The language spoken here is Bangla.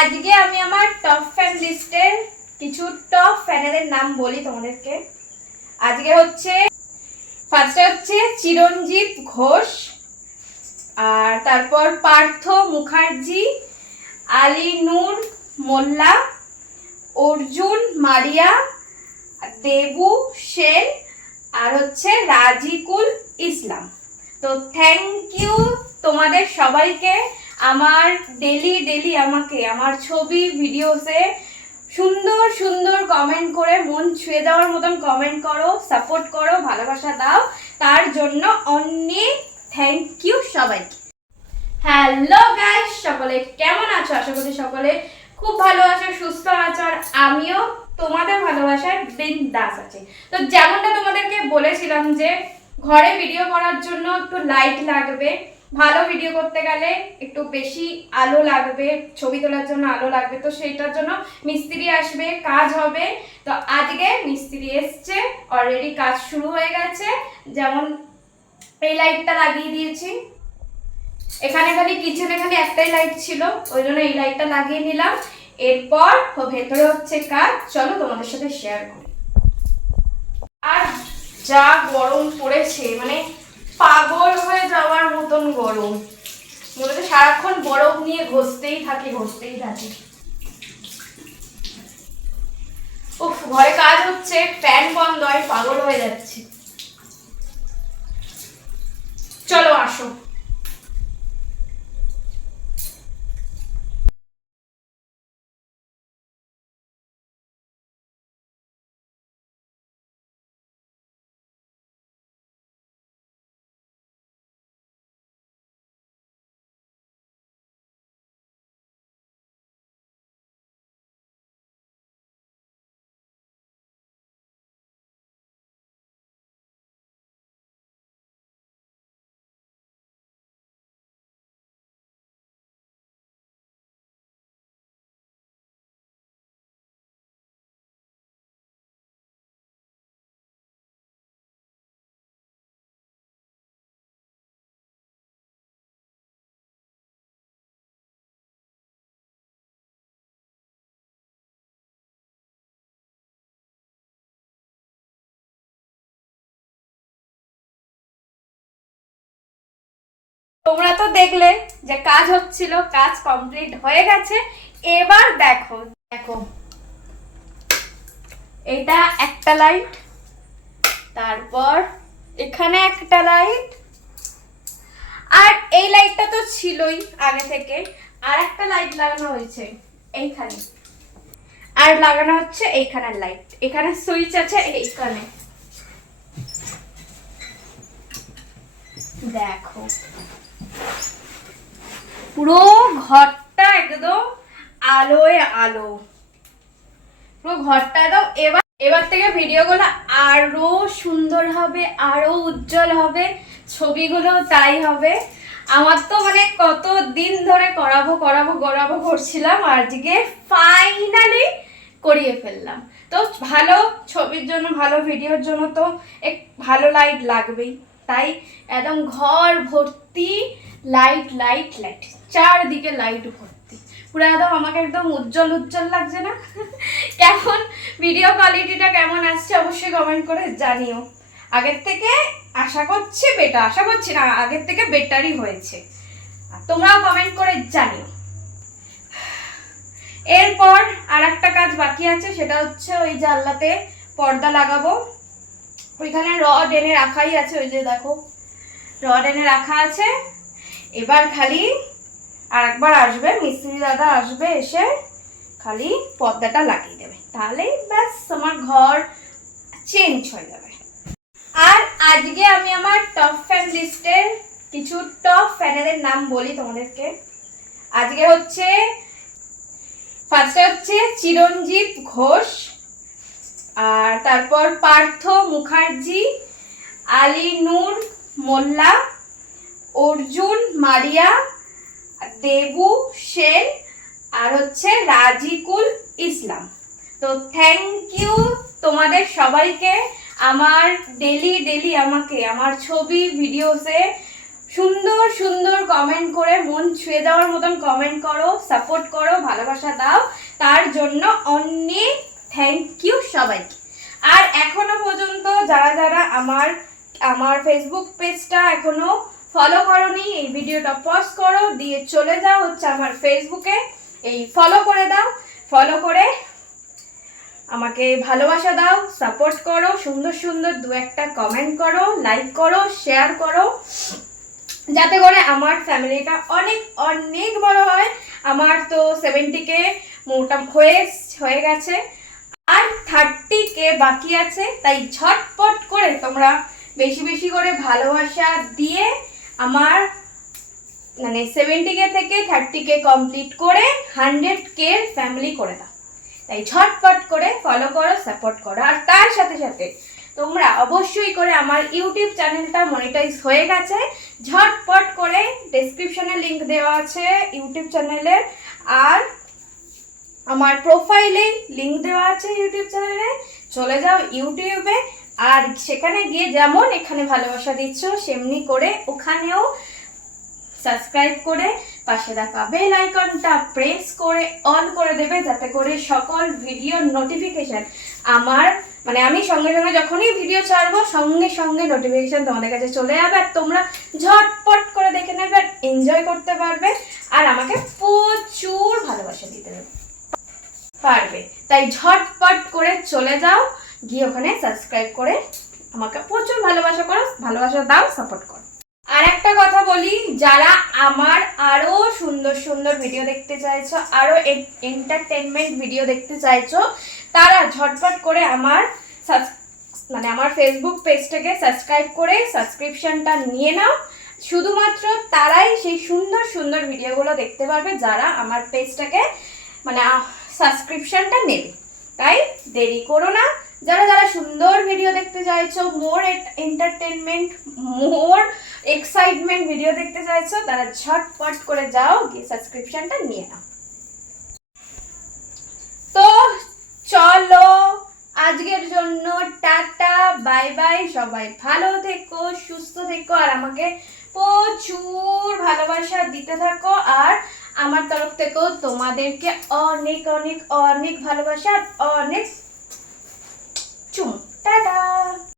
আজকে আমি আমার টপ ফ্যান লিস্টের কিছু টপ ফ্যানেদের নাম বলি তোমাদেরকে। আজকে হচ্ছে ফার্স্টে হচ্ছে চিরঞ্জিত ঘোষ, আর তারপর পার্থ মুখার্জি, আলী নূর মোল্লা, অর্জুন মারিয়া, দেবু সেন, আর হচ্ছে রাজিকুল ইসলাম। তো থ্যাংক ইউ তোমাদের সবাইকে। আমার ডেলি আমাকে আমার ছবি ভিডিওসে সুন্দর সুন্দর কমেন্ট করে মন ছুঁয়ে যাওয়ার মতন কমেন্ট করো, সাপোর্ট করো, ভালোবাসা দাও, তার জন্য অনেক থ্যাংক ইউ সবাইকে। হ্যালো গাইস, সকলে কেমন আছো? আশা করি সকলে খুব ভালো আছো, সুস্থ আছো, আর আমিও তোমাদের ভালোবাসায় বিন্দাস আছি। তো যেমনটা তোমাদেরকে বলেছিলাম যে ঘরে ভিডিও করার জন্য একটু লাইট লাগবে, ভালো ভিডিও করতে গেলে একটু বেশি আলো লাগবে, ছবি তোলার জন্য আলো লাগবে। তো সেইটার জন্য মিস্ত্রি আসবে, কাজ হবে। তো আজকে মিস্ত্রি এসছে, অলরেডি কাজ শুরু হয়ে গেছে। যেমন এই লাইটটা লাগিয়ে দিয়েছি, এখানে খালি কিচেনে খালি একটাই লাইট ছিল, ওই জন্য এই লাইটটা লাগিয়ে নিলাম। এরপর ভেতরে হচ্ছে কাজ, চলো তোমাদের সাথে শেয়ার করি। আর যা গরম পড়েছে, মানে পাগল হয়ে যাওয়ার মতন গরম, মনে হচ্ছে সারাক্ষণ বরফ নিয়ে ঘষতেই থাকি। উফ, ঘরে কাজ হচ্ছে, ফ্যান বন্ধ হয়, পাগল হয়ে যাচ্ছে। চলো আসো। তোমরা তো দেখলে যে কাজ হচ্ছিল, কাজ কমপ্লিট হয়ে গেছে। এবার দেখো দেখো এটা একটা লাইট, তারপর এখানে একটা লাইট, আর এই লাইটটা তো ছিলই আগে থেকে, আর একটা লাইট লাগানো হয়েছে এইখানে, আর লাগানো হচ্ছে এইখানের লাইট। এখানে সুইচ আছে, এইখানে দেখো পুরো ঘরটা একদম আলোয় আলো, পুরো ঘরটা একদম। এবার থেকে ভিডিওগুলো আরো সুন্দর হবে, আরো উজ্জ্বল হবে, ছবিগুলো তাই হবে। আমার তো মানে কত দিন ধরে করাবো করছিলাম, আজকে ফাইনালি করিয়ে ফেললাম। তো ভালো ছবির জন্য, ভালো ভিডিওর জন্য তো এক ভালো লাইট লাগবেই। তাই একদম ঘর ভর্তি লাইট, চারদিকে লাইট ভর্তি, পুরো একদম আমাকে একদম উজ্জ্বল লাগছে না? কেমন ভিডিও কোয়ালিটিটা কেমন আসছে অবশ্যই কমেন্ট করে জানিও। আগের থেকে আশা করছি না, আগের থেকে বেটারই হয়েছে, তোমরাও কমেন্ট করে জানিও। এরপর আর একটা কাজ বাকি আছে, সেটা হচ্ছে ওই জানলাতে পর্দা লাগাবো। ওইখানে রড এনে রাখাই আছে, ওই যে দেখো রড এনে রাখা আছে। এবার খালি আরেকবার আসবে মিস্ত্রি দাদা, আসবে, এসে খালি পর্দাটা লাগিয়ে দেবে, তাহলেই ব্যাস আমার ঘর চেঞ্জ হয়ে যাবে। আর আজকে আমি আমার টপ ফ্যান লিস্টের কিছু টপ ফ্যানেদের নাম বলি তোমাদেরকে। আজকে হচ্ছে ফার্স্টে হচ্ছে চিরঞ্জিত ঘোষ, আর তারপর পার্থ মুখার্জি, আলী নূর মোল্লা, অর্জুন মারিয়া, দেবু সেন, আর হচ্ছে রাজিকুল ইসলাম। তো থ্যাংক ইউ তোমাদের সবাইকে। আমার ডেলি আমাকে আমার ছবি ভিডিওসে সুন্দর সুন্দর কমেন্ট করে মন ছুঁয়ে যাওয়ার মতন কমেন্ট করো, সাপোর্ট করো, ভালোবাসা দাও, তার জন্য অনেক থ্যাংক ইউ সবাইকে। আর এখনো পর্যন্ত যারা যারা আমার ফেসবুক পেজটা এখনো ফলো করোনি, এই ভিডিওটা পজ করো, দিয়ে চলে যাও হচ্ছে আমার ফেসবুকে, এই ফলো করে দাও, ফলো করে আমাকে ভালোবাসা দাও, সাপোর্ট করো, সুন্দর সুন্দর দু একটা কমেন্ট করো, লাইক করো, শেয়ার করো, যাতে করে আমার ফ্যামিলিটা অনেক অনেক বড় হয়। আমার তো 70K মোটা হয়ে গেছে, আর 30K বাকি আছে। তাই ঝটপট করে তোমরা বেশি বেশি করে ভালোবাসা দিয়ে আমার মানে 70K থেকে 30K কমপ্লিট করে 100K ফ্যামিলি করে দাও। তাই ঝটপট করে ফলো করো, সাপোর্ট করো। আর তার সাথে সাথে তোমরা অবশ্যই করে আমার ইউটিউব চ্যানেলটা মনিটাইজ হয়ে গেছে, ঝটপট করে ডেসক্রিপশনে লিংক দেওয়া আছে ইউটিউব চ্যানেলের, আর আমার প্রোফাইলে লিংক দেওয়া আছে ইউটিউব চ্যানেলে, চলে যাও ইউটিউবে, আর সেখানে গিয়ে যেমন এখানে ভালোবাসা দিচ্ছ সেমনি করে ওখানেও সাবস্ক্রাইব করে পাশে থাকা বেল আইকনটা প্রেস করে অন করে দেবে, যাতে করে সকল ভিডিওর নোটিফিকেশন আমার মানে আমি সঙ্গে সঙ্গে যখনই ভিডিও ছাড়বো সঙ্গে সঙ্গে নোটিফিকেশন তোমাদের কাছে চলে যাবে, আর তোমরা ঝটপট করে দেখে নেবে আর এনজয় করতে পারবে, আর আমাকে প্রচুর ভালোবাসা দিতে পারবে। তাই ঝটপট করে চলে যাও, গিয়ে ওখানে সাবস্ক্রাইব করে আমাকে প্রচুর ভালোবাসা করো, ভালোবাসা দাও, সাপোর্ট করো। আর একটা কথা বলি, যারা আমার আরো সুন্দর সুন্দর ভিডিও দেখতে চাইছো, আরো এন্টারটেনমেন্ট ভিডিও দেখতে চাইছো, তারা ঝটপট করে আমার আমার ফেসবুক পেজটাকে সাবস্ক্রাইব করে সাবস্ক্রিপশনটা নিয়ে নাও। শুধুমাত্র তারাই সেই সুন্দর সুন্দর ভিডিওগুলো দেখতে পারবে যারা আমার পেজটাকে সাবস্ক্রিপশনটা নেবে। তাই দেরি করো না, যারা যারা সুন্দর ভিডিও দেখতে চাইছো, মোর এন্টারটেনমেন্ট, মোর এক্সাইটমেন্ট ভিডিও দেখতে চাইছো, তারা ঝটপট করে যাও, গিয়ে সাবস্ক্রিপশনটা নিয়ে নাও। তো চলো আজকের জন্য টাটা, বাই বাই, সবাই ভালো থেকো, সুস্থ থেকো, আর আমাকে প্রচুর ভালোবাসা দিতে থাকো। আর আমার তরফ থেকেও তোমাদেরকে অনেক অনেক অনেক ভালোবাসা, অনেক চুমু। টাটা।